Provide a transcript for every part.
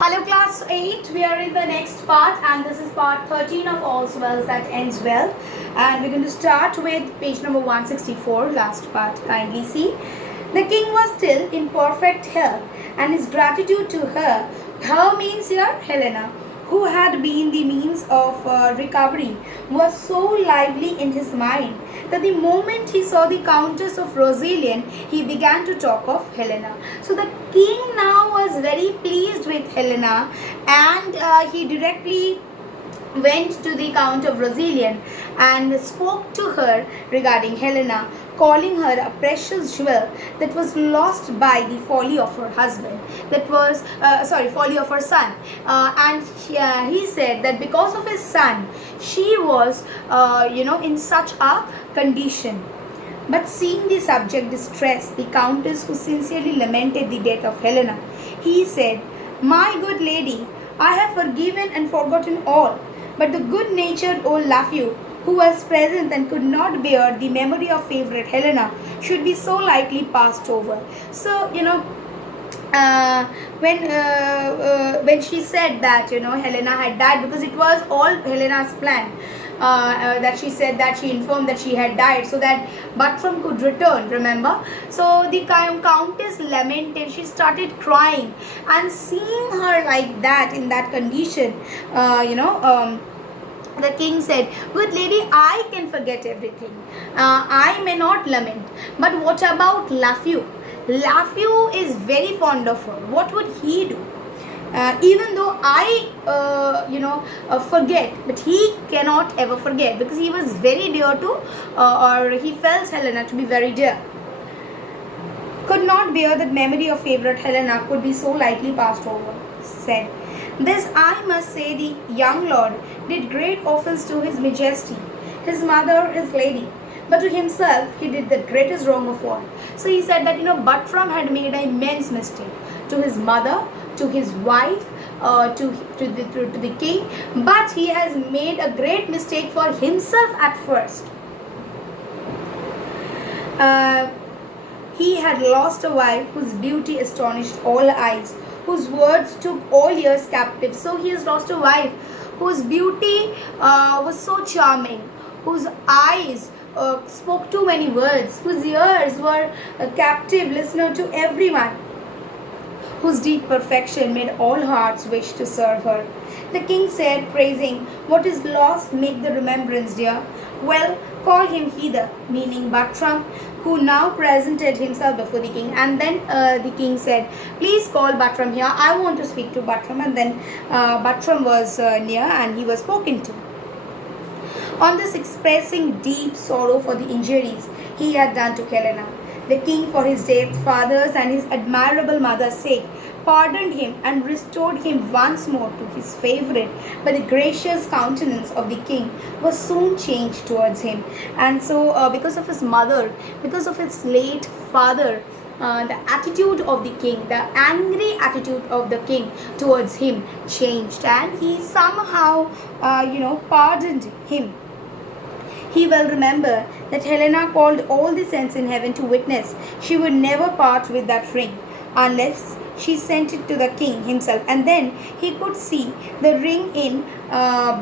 Hello class 8, we are in the next part and this is part 13 of All's Well That Ends Well, and we're going to start with page number 164, last part. Kindly see. The king was still in perfect health, and his gratitude to her means here Helena, who had been the means of recovery, was so lively in his mind that the moment he saw the Countess of Rosillian, he began to talk of Helena. So the king now was very pleased with Helena, and he directly went to the Count of Rosillian and spoke to her regarding Helena, calling her a precious jewel that was lost by the folly of her husband, folly of her son. And he said that because of his son, she was, in such a condition. But seeing the subject distressed, the countess, who sincerely lamented the death of Helena, he said, "My good lady, I have forgiven and forgotten all, but the good-natured old Lafeu, who was present and could not bear the memory of favorite Helena, should be so lightly passed over." So, uh, when she said that Helena had died, because it was all Helena's plan, that she said that she informed that she had died so that Buttram could return, remember. So the countess lamented, she started crying, and seeing her like that, in that condition, the king said, "Good lady, I can forget everything. I may not lament, but what about Lafeu? Lafeu is very fond of her. What would he do? Even though I, forget, but he cannot ever forget, because he was very dear to, or he felt Helena to be very dear. Could not bear that memory of favorite Helena could be so lightly passed over," said. "This I must say, the young lord did great offence to his majesty, his mother, his lady, but to himself he did the greatest wrong of all." So he said that Buttram had made an immense mistake to his mother, to his wife, to the king, but he has made a great mistake for himself at first. He had lost a wife whose beauty astonished all eyes, whose words took all ears captive. So he has lost a wife whose beauty was so charming, whose eyes spoke too many words, whose ears were a captive listener to everyone, whose deep perfection made all hearts wish to serve her. The king said, praising, "What is lost, make the remembrance dear. Well, call him hither," meaning Buttram, who now presented himself before the king. And then the king said, "Please call Buttram here. I want to speak to Buttram." And then Buttram was near, and he was spoken to. On this, expressing deep sorrow for the injuries he had done to Helena, the king, for his dead father's and his admirable mother's sake, pardoned him and restored him once more to his favorite. But the gracious countenance of the king was soon changed towards him. And so, because of his mother, because of his late father, the attitude of the king, the angry attitude of the king towards him changed, and he somehow, pardoned him. He will remember that Helena called all the saints in heaven to witness she would never part with that ring unless she sent it to the king himself. And then he could see the ring in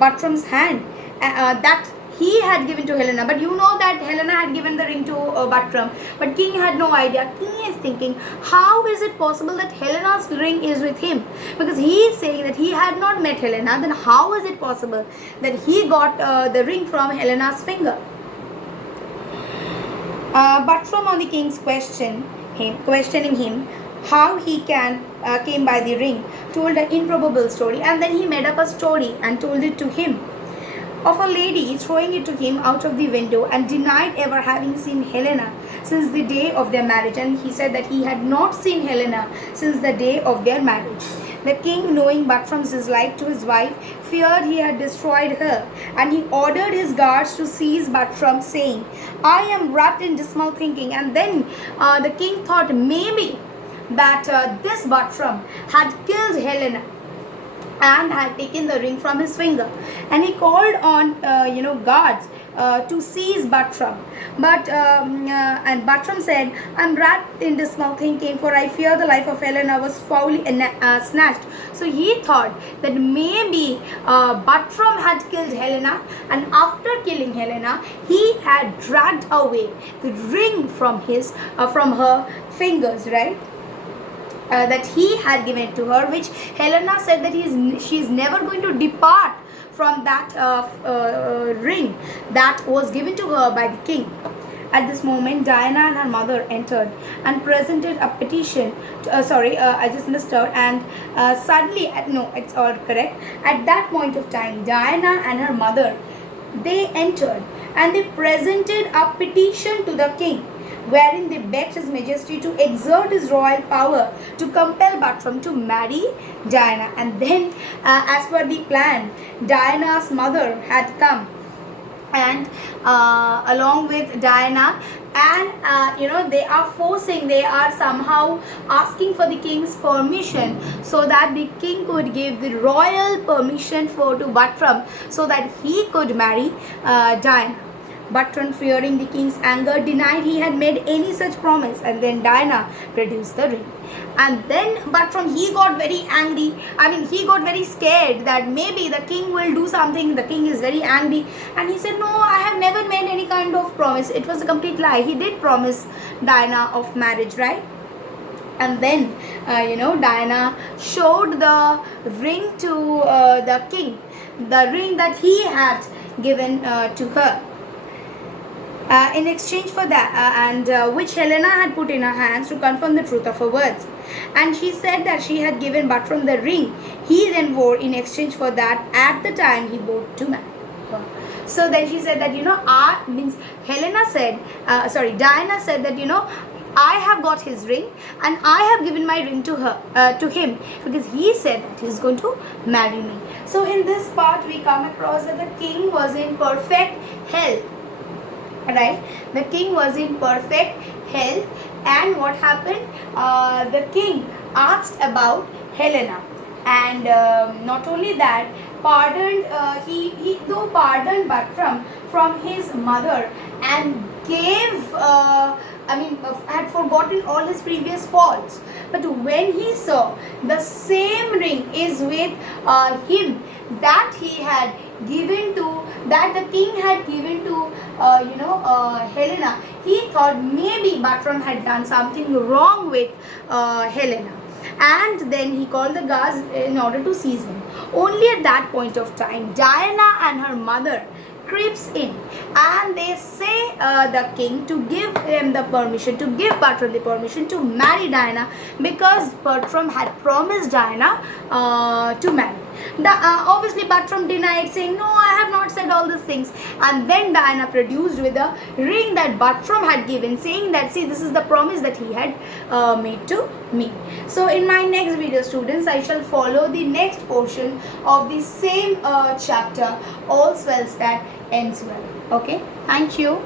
Buttram's hand that he had given to Helena. But that Helena had given the ring to Buttram, but king had no idea. King is thinking, how is it possible that Helena's ring is with him? Because he is saying that he had not met Helena. Then how is it possible that he got the ring from Helena's finger? Buttram, on the king's questioning him how he came by the ring, told an improbable story, and then he made up a story and told it to him, of a lady throwing it to him out of the window, and denied ever having seen Helena since the day of their marriage. And he said that he had not seen Helena since the day of their marriage. The king, knowing Buttram's dislike to his wife, feared he had destroyed her, and he ordered his guards to seize Buttram, saying, "I am wrapped in dismal thinking." And then the king thought maybe that this Buttram had killed Helena and had taken the ring from his finger, and he called on guards to seize Bartram. And Bartram said, "I'm wrapped in dismal thinking, for I fear the life of Helena was foully snatched." So he thought that maybe Bartram had killed Helena, and after killing Helena, he had dragged away the ring from her fingers, right? That he had given to her, which Helena said that she's never going to depart from that ring that was given to her by the king. At this moment, Diana and her mother entered and presented a petition. I just missed out. And suddenly, no, it's all correct. At that point of time, Diana and her mother, they entered and they presented a petition to the king, wherein they begged His Majesty to exert his royal power to compel Bartram to marry Diana. And then, as per the plan, Diana's mother had come, and along with Diana, and they are somehow asking for the king's permission, so that the king could give the royal permission to Bartram, so that he could marry Diana. Bartram, fearing the king's anger, denied he had made any such promise, and then Diana produced the ring. And then Bartram, he got very angry. He got very scared that maybe the king will do something. The king is very angry, and he said, "No, I have never made any kind of promise. It was a complete lie. He did promise Diana of marriage, right?" And then, Diana showed the ring to the king, the ring that he had given to her. In exchange for that, which Helena had put in her hands to confirm the truth of her words. And she said that she had given Bartram the ring he then wore in exchange for that at the time he bought to marry her. So then she said that, Diana said that, I have got his ring, and I have given my ring to him, because he said that he is going to marry me. So in this part, we come across that the king was in perfect health. Right, the king was in perfect health, and what happened? The king asked about Helena, and not only that, he pardoned Bartram from his mother, and gave had forgotten all his previous faults. But when he saw the same ring is with him, that the king had given to Helena, he thought maybe Bartram had done something wrong with Helena. And then he called the guards in order to seize him. Only at that point of time, Diana and her mother creeps in, and they say the king to give Bartram the permission to marry Diana, because Bartram had promised Diana to marry. Obviously Bartram denied, saying, "No, I have not said all these things." And then Diana produced with a ring that Bartram had given, saying that, "See, this is the promise that he had made to me." So in my next video, students, I shall follow the next portion of the same chapter, All's Well that Ends Well. Okay, thank you.